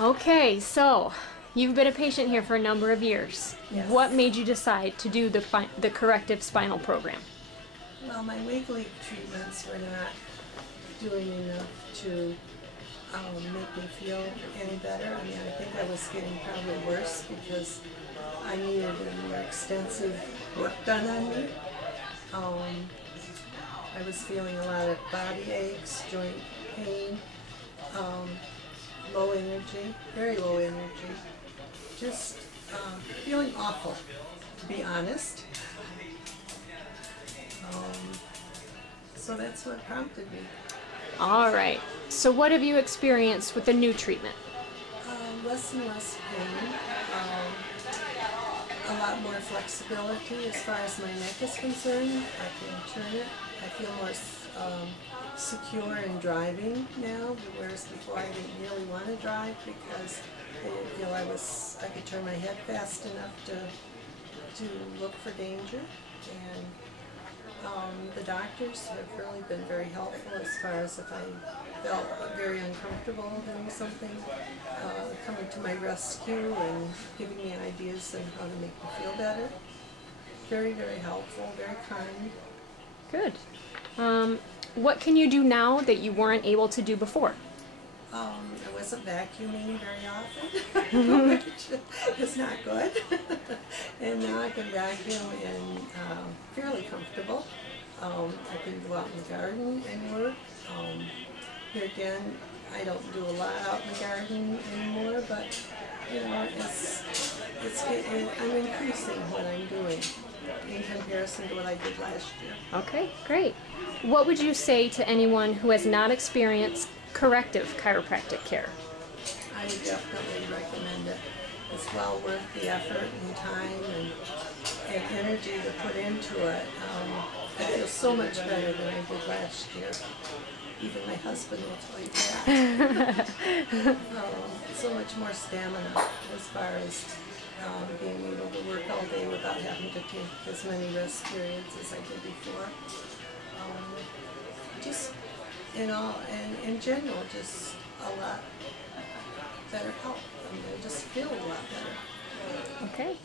Okay, so you've been a patient here for a number of years. Yes. What made you decide to do the corrective spinal program? Well, my weekly treatments were not doing enough to make me feel any better. I mean, I think I was getting probably worse because I needed a more extensive work done on me. I was feeling a lot of body aches, joint pain, low energy, very low energy, just feeling awful, to be honest. So that's what prompted me. All right. So what have you experienced with the new treatment? Less and less pain, a lot more flexibility as far as my neck is concerned. I can turn it. I feel more secure in driving now, whereas before I didn't really want to drive because I didn't feel I could turn my head fast enough to look for danger. And the doctors have really been very helpful as far as if I felt very uncomfortable doing something, coming to my rescue and giving me ideas on how to make me feel better. Very, very helpful, very kind. Good. What can you do now that you weren't able to do before? I wasn't vacuuming very often, which is not good. And now I can vacuum and fairly comfortable. I can go out in the garden and work. Here again, I don't do a lot out in the garden anymore, but you know, I'm increasing what I'm doing in comparison to what I did last year. Okay, great. What would you say to anyone who has not experienced corrective chiropractic care? I would definitely recommend it. It's well worth the effort and time and energy to put into it. I feel so much better than I did last year. Even my husband will tell you that. So much more stamina as far as being able to work all day without having to take as many rest periods as I did before. Just in general, just a lot better health. I mean, I just feel a lot better. Okay.